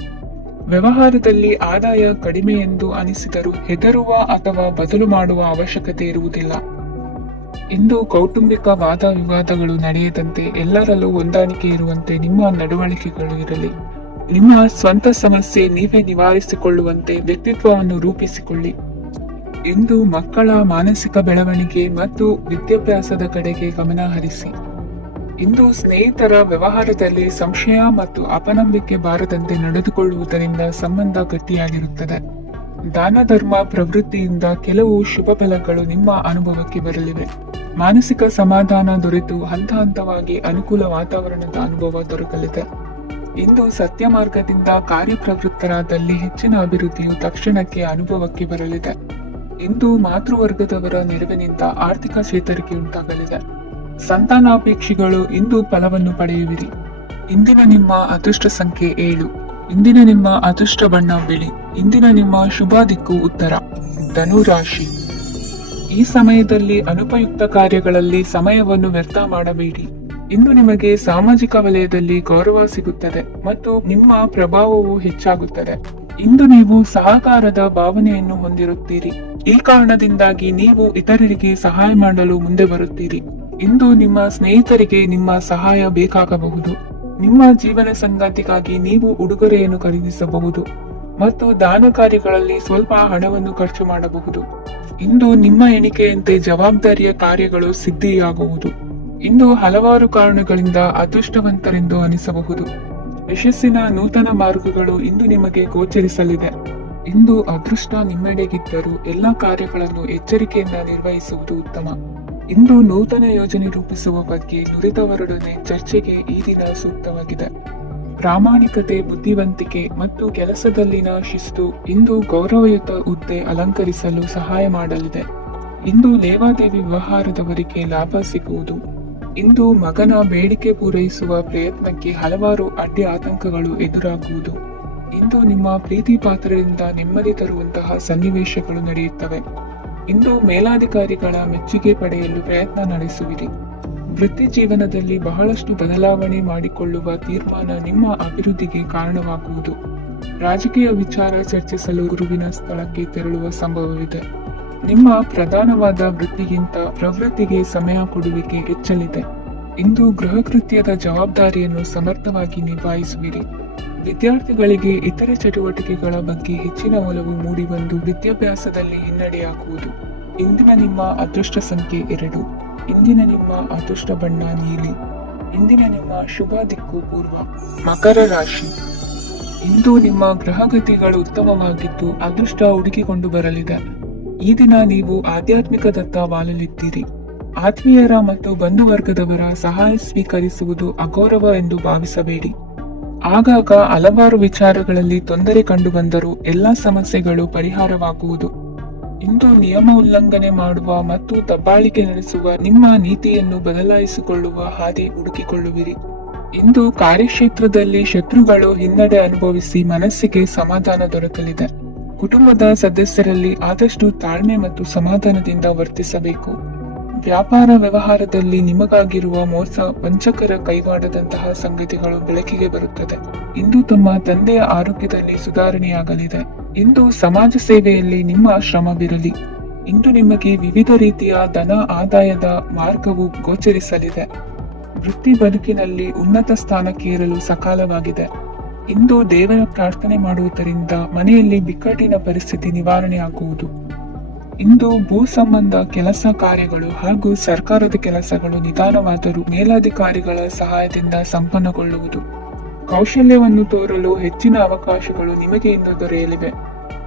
ವ್ಯವಹಾರದಲ್ಲಿ ಆದಾಯ ಕಡಿಮೆ ಎಂದು ಅನಿಸಿದರೂ ಹೆದರುವ ಅಥವಾ ಬದಲು ಮಾಡುವ ಅವಶ್ಯಕತೆ ಇರುವುದಿಲ್ಲ. ಇಂದು ಕೌಟುಂಬಿಕ ವಾದ ವಿವಾದಗಳು ನಡೆಯದಂತೆ ಎಲ್ಲರಲ್ಲೂ ಹೊಂದಾಣಿಕೆ ಇರುವಂತೆ ನಿಮ್ಮ ನಡವಳಿಕೆಗಳು ಇರಲಿ. ನಿಮ್ಮ ಸ್ವಂತ ಸಮಸ್ಯೆ ನೀವೇ ನಿವಾರಿಸಿಕೊಳ್ಳುವಂತೆ ವ್ಯಕ್ತಿತ್ವವನ್ನು ರೂಪಿಸಿಕೊಳ್ಳಿ. ಇಂದು ಮಕ್ಕಳ ಮಾನಸಿಕ ಬೆಳವಣಿಗೆ ಮತ್ತು ವಿದ್ಯಾಭ್ಯಾಸದ ಕಡೆಗೆ ಗಮನ ಹರಿಸಿ. ಇಂದು ಸ್ನೇಹಿತರ ವ್ಯವಹಾರದಲ್ಲಿ ಸಂಶಯ ಮತ್ತು ಅಪನಂಬಿಕೆ ಬಾರದಂತೆ ನಡೆದುಕೊಳ್ಳುವುದರಿಂದ ಸಂಬಂಧ ಗಟ್ಟಿಯಾಗಿರುತ್ತದೆ. ದಾನ ಧರ್ಮ ಪ್ರವೃತ್ತಿಯಿಂದ ಕೆಲವು ಶುಭ ಫಲಗಳು ನಿಮ್ಮ ಅನುಭವಕ್ಕೆ ಬರಲಿವೆ. ಮಾನಸಿಕ ಸಮಾಧಾನ ದೊರೆತು ಹಂತ ಹಂತವಾಗಿ ಅನುಕೂಲ ವಾತಾವರಣದ ಅನುಭವ ದೊರಕಲಿದೆ. ಇಂದು ಸತ್ಯ ಮಾರ್ಗದಿಂದ ಕಾರ್ಯಪ್ರವೃತ್ತರಾದಲ್ಲಿ ಹೆಚ್ಚಿನ ಅಭಿವೃದ್ಧಿಯು ತಕ್ಷಣಕ್ಕೆ ಅನುಭವಕ್ಕೆ ಬರಲಿದೆ. ಇಂದು ಮಾತೃವರ್ಗದವರ ನೆರವಿನಿಂದ ಆರ್ಥಿಕ ಚೇತರಿಕೆ ಉಂಟಾಗಲಿದೆ. ಸಂತಾನಾಪೇಕ್ಷಿಗಳು ಇಂದು ಫಲವನ್ನು ಪಡೆಯುವಿರಿ. ಇಂದಿನ ನಿಮ್ಮ ಅದೃಷ್ಟ ಸಂಖ್ಯೆ 7. ಇಂದಿನ ನಿಮ್ಮ ಅದೃಷ್ಟ ಬಣ್ಣ ಬಿಳಿ. ಇಂದಿನ ನಿಮ್ಮ ಶುಭ ದಿಕ್ಕು ಉತ್ತರ. ಧನು ರಾಶಿ. ಈ ಸಮಯದಲ್ಲಿ ಅನುಪಯುಕ್ತ ಕಾರ್ಯಗಳಲ್ಲಿ ಸಮಯವನ್ನು ವ್ಯರ್ಥ ಮಾಡಬೇಡಿ. ಇಂದು ನಿಮಗೆ ಸಾಮಾಜಿಕ ವಲಯದಲ್ಲಿ ಗೌರವ ಸಿಗುತ್ತದೆ ಮತ್ತು ನಿಮ್ಮ ಪ್ರಭಾವವು ಹೆಚ್ಚಾಗುತ್ತದೆ. ಇಂದು ನೀವು ಸಹಕಾರದ ಭಾವನೆಯನ್ನು ಹೊಂದಿರುತ್ತೀರಿ. ಈ ಕಾರಣದಿಂದಾಗಿ ನೀವು ಇತರರಿಗೆ ಸಹಾಯ ಮಾಡಲು ಮುಂದೆ ಬರುತ್ತೀರಿ. ಇಂದು ನಿಮ್ಮ ಸ್ನೇಹಿತರಿಗೆ ನಿಮ್ಮ ಸಹಾಯ ಬೇಕಾಗಬಹುದು. ನಿಮ್ಮ ಜೀವನ ಸಂಗಾತಿಗಾಗಿ ನೀವು ಉಡುಗೊರೆಯನ್ನು ಖರೀದಿಸಬಹುದು ಮತ್ತು ದಾನ ಕಾರ್ಯಗಳಲ್ಲಿ ಸ್ವಲ್ಪ ಹಣವನ್ನು ಖರ್ಚು ಮಾಡಬಹುದು. ಇಂದು ನಿಮ್ಮ ಎಣಿಕೆಯಂತೆ ಜವಾಬ್ದಾರಿಯ ಕಾರ್ಯಗಳು ಸಿದ್ಧಿಯಾಗುವುದು. ಇಂದು ಹಲವಾರು ಕಾರಣಗಳಿಂದ ಅದೃಷ್ಟವಂತರೆಂದು ಅನಿಸಬಹುದು. ಯಶಸ್ಸಿನ ನೂತನ ಮಾರ್ಗಗಳು ಇಂದು ನಿಮಗೆ ಗೋಚರಿಸಲಿದೆ. ಇಂದು ಅದೃಷ್ಟ ನಿಮ್ಮೆಡೆಗಿದ್ದರೂ ಎಲ್ಲ ಕಾರ್ಯಗಳನ್ನು ಎಚ್ಚರಿಕೆಯಿಂದ ನಿರ್ವಹಿಸುವುದು ಉತ್ತಮ. ಇಂದು ನೂತನ ಯೋಜನೆ ರೂಪಿಸುವ ಬಗ್ಗೆ ನುರಿತವರೊಡನೆ ಚರ್ಚೆಗೆ ಈ ದಿನ ಸೂಕ್ತವಾಗಿದೆ. ಪ್ರಾಮಾಣಿಕತೆ, ಬುದ್ಧಿವಂತಿಕೆ ಮತ್ತು ಕೆಲಸದಲ್ಲಿನ ಶಿಸ್ತು ಇಂದು ಗೌರವಯುತ ಹುದ್ದೆ ಅಲಂಕರಿಸಲು ಸಹಾಯ ಮಾಡಲಿದೆ. ಇಂದು ಲೇವಾದೇವಿ ವ್ಯವಹಾರದವರಿಗೆ ಲಾಭ ಸಿಗುವುದು. ಇಂದು ಮಗನ ಬೇಡಿಕೆ ಪೂರೈಸುವ ಪ್ರಯತ್ನಕ್ಕೆ ಹಲವಾರು ಅಡ್ಡಿ ಆತಂಕಗಳು ಎದುರಾಗುವುದು. ಇಂದು ನಿಮ್ಮ ಪ್ರೀತಿ ಪಾತ್ರರಿಂದ ನೆಮ್ಮದಿ ತರುವಂತಹ ಸನ್ನಿವೇಶಗಳು ನಡೆಯುತ್ತವೆ. ಇಂದು ಮೇಲಾಧಿಕಾರಿಗಳ ಮೆಚ್ಚುಗೆ ಪಡೆಯಲು ಪ್ರಯತ್ನ ನಡೆಸುವಿರಿ. ವೃತ್ತಿ ಜೀವನದಲ್ಲಿ ಬಹಳಷ್ಟು ಬದಲಾವಣೆ ಮಾಡಿಕೊಳ್ಳುವ ತೀರ್ಮಾನ ನಿಮ್ಮ ಅಭಿವೃದ್ಧಿಗೆ ಕಾರಣವಾಗುವುದು. ರಾಜಕೀಯ ವಿಚಾರ ಚರ್ಚಿಸಲು ಗುರುವಿನ ಸ್ಥಳಕ್ಕೆ ತೆರಳುವ ಸಂಭವವಿದೆ. ನಿಮ್ಮ ಪ್ರಧಾನವಾದ ವೃತ್ತಿಗಿಂತ ಪ್ರವೃತ್ತಿಗೆ ಸಮಯ ಕೊಡುವಿಕೆ ಹೆಚ್ಚಲಿದೆ. ಇಂದು ಗೃಹ ಕೃತ್ಯದ ಜವಾಬ್ದಾರಿಯನ್ನು ಸಮರ್ಥವಾಗಿ ನಿಭಾಯಿಸುವಿರಿ. ವಿದ್ಯಾರ್ಥಿಗಳಿಗೆ ಇತರೆ ಚಟುವಟಿಕೆಗಳ ಬಗ್ಗೆ ಹೆಚ್ಚಿನ ಒಲವು ಮೂಡಿಬಂದು ವಿದ್ಯಾಭ್ಯಾಸದಲ್ಲಿ ಹಿನ್ನಡೆಯಾಗುವುದು. ಇಂದಿನ ನಿಮ್ಮ ಅದೃಷ್ಟ ಸಂಖ್ಯೆ 2. ಇಂದಿನ ನಿಮ್ಮ ಅದೃಷ್ಟ ಬಣ್ಣ ನೀಲಿ. ಇಂದಿನ ನಿಮ್ಮ ಶುಭ ದಿಕ್ಕು ಪೂರ್ವ. ಮಕರ ರಾಶಿ. ಇಂದು ನಿಮ್ಮ ಗ್ರಹಗತಿಗಳು ಉತ್ತಮವಾಗಿದ್ದು ಅದೃಷ್ಟ ಹುಡುಕಿಕೊಂಡು ಬರಲಿದೆ. ಈ ದಿನ ನೀವು ಆಧ್ಯಾತ್ಮಿಕದತ್ತ ವಾಲಲಿದ್ದೀರಿ. ಆತ್ಮೀಯರ ಮತ್ತು ಬಂಧುವರ್ಗದವರ ಸಹಾಯ ಸ್ವೀಕರಿಸುವುದು ಅಗೌರವ ಎಂದು ಭಾವಿಸಬೇಡಿ. ಆಗಾಗ ಹಲವಾರು ವಿಚಾರಗಳಲ್ಲಿ ತೊಂದರೆ ಕಂಡುಬಂದರೂ ಎಲ್ಲಾ ಸಮಸ್ಯೆಗಳು ಪರಿಹಾರವಾಗುವುದು. ಇಂದು ನಿಯಮ ಉಲ್ಲಂಘನೆ ಮಾಡುವ ಮತ್ತು ದಬ್ಬಾಳಿಕೆ ನಡೆಸುವ ನಿಮ್ಮ ನೀತಿಯನ್ನು ಬದಲಾಯಿಸಿಕೊಳ್ಳುವ ಹಾದಿ ಹುಡುಕಿಕೊಳ್ಳುವಿರಿ. ಇಂದು ಕಾರ್ಯಕ್ಷೇತ್ರದಲ್ಲಿ ಶತ್ರುಗಳು ಹಿನ್ನಡೆ ಅನುಭವಿಸಿ ಮನಸ್ಸಿಗೆ ಸಮಾಧಾನ ದೊರಕಲಿದೆ. ಕುಟುಂಬದ ಸದಸ್ಯರಲ್ಲಿ ಆದಷ್ಟು ತಾಳ್ಮೆ ಮತ್ತು ಸಮಾಧಾನದಿಂದ ವರ್ತಿಸಬೇಕು. ವ್ಯಾಪಾರ ವ್ಯವಹಾರದಲ್ಲಿ ನಿಮಗಾಗಿರುವ ಮೋಸ, ವಂಚಕರ ಕೈವಾಡದಂತಹ ಸಂಗತಿಗಳು ಬೆಳಕಿಗೆ ಬರುತ್ತದೆ. ಇಂದು ತಮ್ಮ ತಂದೆಯ ಆರೋಗ್ಯದಲ್ಲಿ ಸುಧಾರಣೆಯಾಗಲಿದೆ. ಇಂದು ಸಮಾಜ ಸೇವೆಯಲ್ಲಿ ನಿಮ್ಮ ಶ್ರಮವಿರಲಿ. ಇಂದು ನಿಮಗೆ ವಿವಿಧ ರೀತಿಯ ಧನ ಆದಾಯದ ಮಾರ್ಗವು ಗೋಚರಿಸಲಿದೆ. ವೃತ್ತಿ ಬದುಕಿನಲ್ಲಿ ಉನ್ನತ ಸ್ಥಾನಕ್ಕೆ ಏರಲು ಸಕಾಲವಾಗಿದೆ. ಇಂದು ದೇವರ ಪ್ರಾರ್ಥನೆ ಮಾಡುವುದರಿಂದ ಮನೆಯಲ್ಲಿ ಬಿಕ್ಕಟ್ಟಿನ ಪರಿಸ್ಥಿತಿ ನಿವಾರಣೆಯಾಗುವುದು. ಇಂದು ಭೂ ಸಂಬಂಧ ಕೆಲಸ ಕಾರ್ಯಗಳು ಹಾಗೂ ಸರ್ಕಾರದ ಕೆಲಸಗಳು ನಿಧಾನವಾದರೂ ಮೇಲಾಧಿಕಾರಿಗಳ ಸಹಾಯದಿಂದ ಸಂಪನ್ನಗೊಳ್ಳುವುದು. ಕೌಶಲ್ಯವನ್ನು ತೋರಲು ಹೆಚ್ಚಿನ ಅವಕಾಶಗಳು ನಿಮಗೆ ಇಂದು ದೊರೆಯಲಿವೆ.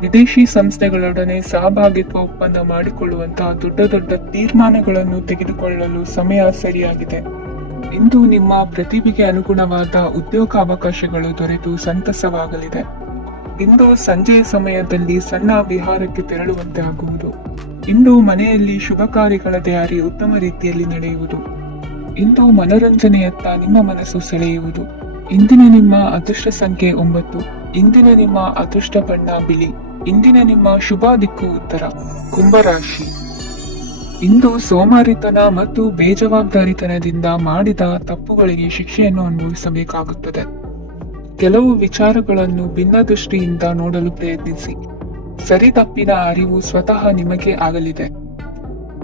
ವಿದೇಶಿ ಸಂಸ್ಥೆಗಳೊಡನೆ ಸಹಭಾಗಿತ್ವ ಒಪ್ಪಂದ ಮಾಡಿಕೊಳ್ಳುವಂತಹ ದೊಡ್ಡ ದೊಡ್ಡ ತೀರ್ಮಾನಗಳನ್ನು ತೆಗೆದುಕೊಳ್ಳಲು ಸಮಯ ಸರಿಯಾಗಿದೆ. ಇಂದು ನಿಮ್ಮ ಪ್ರತಿಭೆಗೆ ಅನುಗುಣವಾದ ಉದ್ಯೋಗ ಅವಕಾಶಗಳು ದೊರೆತು ಸಂತಸವಾಗಲಿದೆ. ಇಂದು ಸಂಜೆಯ ಸಮಯದಲ್ಲಿ ಸಣ್ಣ ವಿಹಾರಕ್ಕೆ ತೆರಳುವಂತೆ ಆಗುವುದು. ಇಂದು ಮನೆಯಲ್ಲಿ ಶುಭ ಕಾರ್ಯಗಳ ತಯಾರಿ ಉತ್ತಮ ರೀತಿಯಲ್ಲಿ ನಡೆಯುವುದು. ಇಂದು ಮನರಂಜನೆಯತ್ತ ನಿಮ್ಮ ಮನಸ್ಸು ಸೆಳೆಯುವುದು. ಇಂದಿನ ನಿಮ್ಮ ಅದೃಷ್ಟ ಸಂಖ್ಯೆ 9. ಇಂದಿನ ನಿಮ್ಮ ಅದೃಷ್ಟ ಬಣ್ಣ ಬಿಳಿ. ಇಂದಿನ ನಿಮ್ಮ ಶುಭ ದಿಕ್ಕು ಉತ್ತರ. ಕುಂಭರಾಶಿ. ಇಂದು ಸೋಮಾರಿತನ ಮತ್ತು ಬೇಜವಾಬ್ದಾರಿತನದಿಂದ ಮಾಡಿದ ತಪ್ಪುಗಳಿಗೆ ಶಿಕ್ಷೆಯನ್ನು ಅನುಭವಿಸಬೇಕಾಗುತ್ತದೆ. ಕೆಲವು ವಿಚಾರಗಳನ್ನು ಭಿನ್ನ ದೃಷ್ಟಿಯಿಂದ ನೋಡಲು ಪ್ರಯತ್ನಿಸಿ. ಸರಿ ತಪ್ಪಿನ ಅರಿವು ಸ್ವತಃ ನಿಮಗೆ ಆಗಲಿದೆ.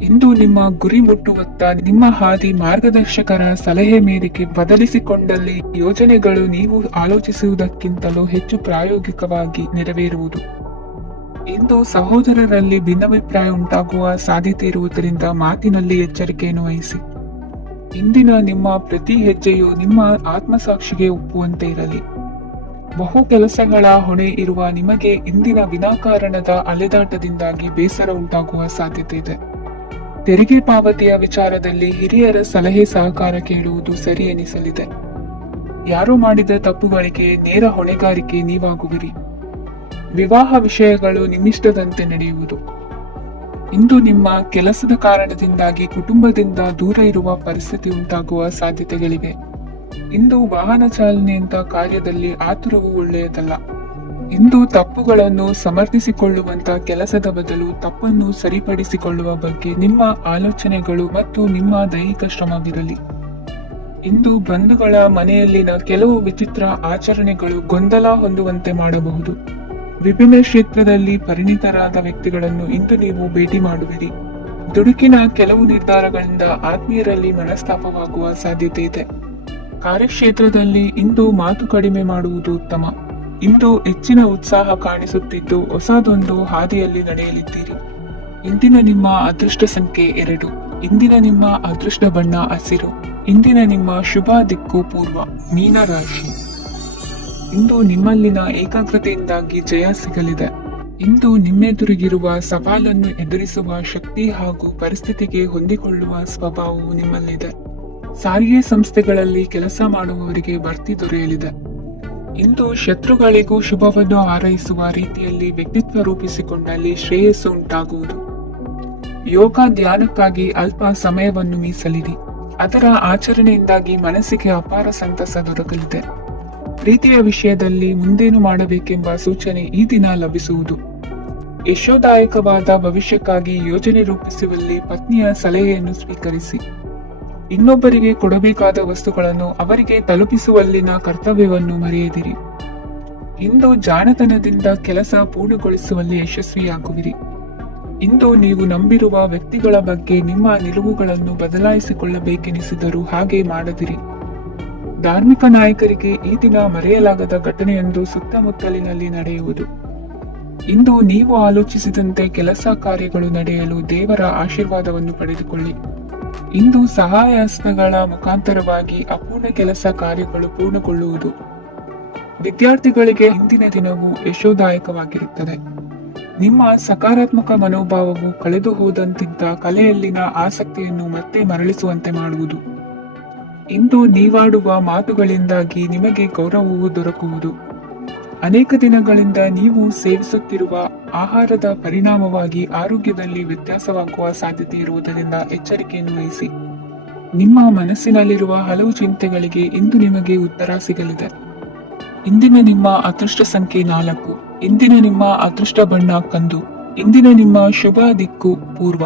ಇಂದು ನಿಮ್ಮ ಗುರಿ ಮುಟ್ಟುವತ್ತ ನಿಮ್ಮ ಹಾದಿ ಮಾರ್ಗದರ್ಶಕರ ಸಲಹೆ ಮೇರೆಗೆ ಬದಲಿಸಿಕೊಂಡಲ್ಲಿ ಯೋಜನೆಗಳು ನೀವು ಆಲೋಚಿಸುವುದಕ್ಕಿಂತಲೂ ಹೆಚ್ಚು ಪ್ರಾಯೋಗಿಕವಾಗಿ ನೆರವೇರುವುದು. ಇಂದು ಸಹೋದರರಲ್ಲಿ ಭಿನ್ನಾಭಿಪ್ರಾಯ ಉಂಟಾಗುವ ಸಾಧ್ಯತೆ ಇರುವುದರಿಂದ ಮಾತಿನಲ್ಲಿ ಎಚ್ಚರಿಕೆಯನ್ನು ವಹಿಸಿ. ಇಂದಿನ ನಿಮ್ಮ ಪ್ರತಿ ಹೆಜ್ಜೆಯು ನಿಮ್ಮ ಆತ್ಮಸಾಕ್ಷಿಗೆ ಒಪ್ಪುವಂತೆ ಇರಲಿ. ಬಹು ಕೆಲಸಗಳ ಹೊಣೆ ಇರುವ ನಿಮಗೆ ಇಂದಿನ ವಿನಾಕಾರಣದ ಅಲೆದಾಟದಿಂದಾಗಿ ಬೇಸರ ಉಂಟಾಗುವ ಸಾಧ್ಯತೆ ಇದೆ. ತೆರಿಗೆ ಪಾವತಿಯ ವಿಚಾರದಲ್ಲಿ ಹಿರಿಯರ ಸಲಹೆ ಸಹಕಾರ ಕೇಳುವುದು ಸರಿ ಎನಿಸಲಿದೆ. ಯಾರೋ ಮಾಡಿದ ತಪ್ಪುಗಳಿಗೆ ನೇರ ಹೊಣೆಗಾರಿಕೆ ನೀವಾಗುವಿರಿ. ವಿವಾಹ ವಿಷಯಗಳು ನಿಮ್ಮಿಷ್ಟದಂತೆ ನಡೆಯುವುದು. ಇಂದು ನಿಮ್ಮ ಕೆಲಸದ ಕಾರಣದಿಂದಾಗಿ ಕುಟುಂಬದಿಂದ ದೂರ ಇರುವ ಪರಿಸ್ಥಿತಿ ಉಂಟಾಗುವ ಸಾಧ್ಯತೆಗಳಿವೆ. ಇಂದು ವಾಹನ ಚಾಲನೆಯಂತ ಕಾರ್ಯದಲ್ಲಿ ಆತುರವು ಒಳ್ಳೆಯದಲ್ಲ. ಇಂದು ತಪ್ಪುಗಳನ್ನು ಸಮರ್ಥಿಸಿಕೊಳ್ಳುವಂತ ಕೆಲಸದ ಬದಲು ತಪ್ಪನ್ನು ಸರಿಪಡಿಸಿಕೊಳ್ಳುವ ಬಗ್ಗೆ ನಿಮ್ಮ ಆಲೋಚನೆಗಳು ಮತ್ತು ನಿಮ್ಮ ದೈಹಿಕ ಶ್ರಮವಿರಲಿ. ಇಂದು ಬಂಧುಗಳ ಮನೆಯಲ್ಲಿನ ಕೆಲವು ವಿಚಿತ್ರ ಆಚರಣೆಗಳು ಗೊಂದಲ ಹೊಂದುವಂತೆ ಮಾಡಬಹುದು. ವಿಭಿನ್ನ ಕ್ಷೇತ್ರದಲ್ಲಿ ಪರಿಣಿತರಾದ ವ್ಯಕ್ತಿಗಳನ್ನು ಇಂದು ನೀವು ಭೇಟಿ ಮಾಡುವಿರಿ. ದುಡುಕಿನ ಕೆಲವು ನಿರ್ಧಾರಗಳಿಂದ ಆತ್ಮೀಯರಲ್ಲಿ ಮನಸ್ತಾಪವಾಗುವ ಸಾಧ್ಯತೆ ಇದೆ. ಕಾರ್ಯಕ್ಷೇತ್ರದಲ್ಲಿ ಇಂದು ಮಾತು ಕಡಿಮೆ ಮಾಡುವುದು ಉತ್ತಮ. ಇಂದು ಹೆಚ್ಚಿನ ಉತ್ಸಾಹ ಕಾಣಿಸುತ್ತಿದ್ದು ಹೊಸದೊಂದು ಹಾದಿಯಲ್ಲಿ ನಡೆಯಲಿದ್ದೀರಿ. ಇಂದಿನ ನಿಮ್ಮ ಅದೃಷ್ಟ ಸಂಖ್ಯೆ 2. ಇಂದಿನ ನಿಮ್ಮ ಅದೃಷ್ಟ ಬಣ್ಣ ಹಸಿರು. ಇಂದಿನ ನಿಮ್ಮ ಶುಭ ದಿಕ್ಕು ಪೂರ್ವ. ಮೀನರಾಶಿ. ಇಂದು ನಿಮ್ಮಲ್ಲಿನ ಏಕಾಗ್ರತೆಯಿಂದಾಗಿ ಜಯ ಸಿಗಲಿದೆ. ಇಂದು ನಿಮ್ಮೆದುರಿಗಿರುವ ಸವಾಲನ್ನು ಎದುರಿಸುವ ಶಕ್ತಿ ಹಾಗೂ ಪರಿಸ್ಥಿತಿಗೆ ಹೊಂದಿಕೊಳ್ಳುವ ಸ್ವಭಾವವು ನಿಮ್ಮಲ್ಲಿದೆ. ಸಾರಿಗೆ ಸಂಸ್ಥೆಗಳಲ್ಲಿ ಕೆಲಸ ಮಾಡುವವರಿಗೆ ಬಡ್ತಿ ದೊರೆಯಲಿದೆ. ಇಂದು ಶತ್ರುಗಳಿಗೂ ಶುಭವನ್ನು ಹಾರೈಸುವ ರೀತಿಯಲ್ಲಿ ವ್ಯಕ್ತಿತ್ವ ರೂಪಿಸಿಕೊಂಡಲ್ಲಿ ಶ್ರೇಯಸ್ಸು ಉಂಟಾಗುವುದು. ಯೋಗ ಧ್ಯಾನಕ್ಕಾಗಿ ಅಲ್ಪ ಸಮಯವನ್ನು ಮೀಸಲಿಡಿ. ಅದರ ಆಚರಣೆಯಿಂದಾಗಿ ಮನಸ್ಸಿಗೆ ಅಪಾರ ಸಂತಸ ದೊರಕಲಿದೆ. ಪ್ರೀತಿಯ ವಿಷಯದಲ್ಲಿ ಮುಂದೇನು ಮಾಡಬೇಕೆಂಬ ಸೂಚನೆ ಈ ದಿನ ಲಭಿಸುವುದು. ಯಶೋದಾಯಕವಾದ ಭವಿಷ್ಯಕ್ಕಾಗಿ ಯೋಜನೆ ರೂಪಿಸುವಲ್ಲಿ ಪತ್ನಿಯ ಸಲಹೆಯನ್ನು ಸ್ವೀಕರಿಸಿ. ಇನ್ನೊಬ್ಬರಿಗೆ ಕೊಡಬೇಕಾದ ವಸ್ತುಗಳನ್ನು ಅವರಿಗೆ ತಲುಪಿಸುವಲ್ಲಿನ ಕರ್ತವ್ಯವನ್ನು ಮರೆಯದಿರಿ. ಇಂದು ಜಾಣತನದಿಂದ ಕೆಲಸ ಪೂರ್ಣಗೊಳಿಸುವಲ್ಲಿ ಯಶಸ್ವಿಯಾಗುವಿರಿ. ಇಂದು ನೀವು ನಂಬಿರುವ ವ್ಯಕ್ತಿಗಳ ಬಗ್ಗೆ ನಿಮ್ಮ ನಿಲುವುಗಳನ್ನು ಬದಲಾಯಿಸಿಕೊಳ್ಳಬೇಕೆನಿಸಿದರೂ ಹಾಗೆ ಮಾಡದಿರಿ. ಧಾರ್ಮಿಕ ನಾಯಕರಿಗೆ ಈ ದಿನ ಮರೆಯಲಾಗದ ಘಟನೆಯೊಂದು ಸುತ್ತಮುತ್ತಲಿನಲ್ಲಿ ನಡೆಯುವುದು. ಇಂದು ನೀವು ಆಲೋಚಿಸಿದಂತೆ ಕೆಲಸ ಕಾರ್ಯಗಳು ನಡೆಯಲು ದೇವರ ಆಶೀರ್ವಾದವನ್ನು ಪಡೆದುಕೊಳ್ಳಿ. ಇಂದು ಸಹಾಯ ಹಸ್ತಗಳ ಮುಖಾಂತರವಾಗಿ ಅಪೂರ್ಣ ಕೆಲಸ ಕಾರ್ಯಗಳು ಪೂರ್ಣಗೊಳ್ಳುವುದು. ವಿದ್ಯಾರ್ಥಿಗಳಿಗೆ ಇಂದಿನ ದಿನವು ಯಶೋದಾಯಕವಾಗಿರುತ್ತದೆ. ನಿಮ್ಮ ಸಕಾರಾತ್ಮಕ ಮನೋಭಾವವು ಕಳೆದು ಹೋದಂತಿದ್ದ ಕಲೆಯಲ್ಲಿನ ಆಸಕ್ತಿಯನ್ನು ಮತ್ತೆ ಮರಳಿಸುವಂತೆ ಮಾಡುವುದು. ಇಂದು ನೀವಾಡುವ ಮಾತುಗಳಿಂದಾಗಿ ನಿಮಗೆ ಗೌರವವು ದೊರಕುವುದು. ಅನೇಕ ದಿನಗಳಿಂದ ನೀವು ಸೇವಿಸುತ್ತಿರುವ ಆಹಾರದ ಪರಿಣಾಮವಾಗಿ ಆರೋಗ್ಯದಲ್ಲಿ ವ್ಯತ್ಯಾಸವಾಗುವ ಸಾಧ್ಯತೆ ಇರುವುದರಿಂದ ಎಚ್ಚರಿಕೆಯನ್ನು ವಹಿಸಿ. ನಿಮ್ಮ ಮನಸ್ಸಿನಲ್ಲಿರುವ ಹಲವು ಚಿಂತೆಗಳಿಗೆ ಇಂದು ನಿಮಗೆ ಉತ್ತರ ಸಿಗಲಿದೆ. ಇಂದಿನ ನಿಮ್ಮ ಅದೃಷ್ಟ ಸಂಖ್ಯೆ 4. ಇಂದಿನ ನಿಮ್ಮ ಅದೃಷ್ಟ ಬಣ್ಣ ಕಂದು. ಇಂದಿನ ನಿಮ್ಮ ಶುಭ ದಿಕ್ಕು ಪೂರ್ವ.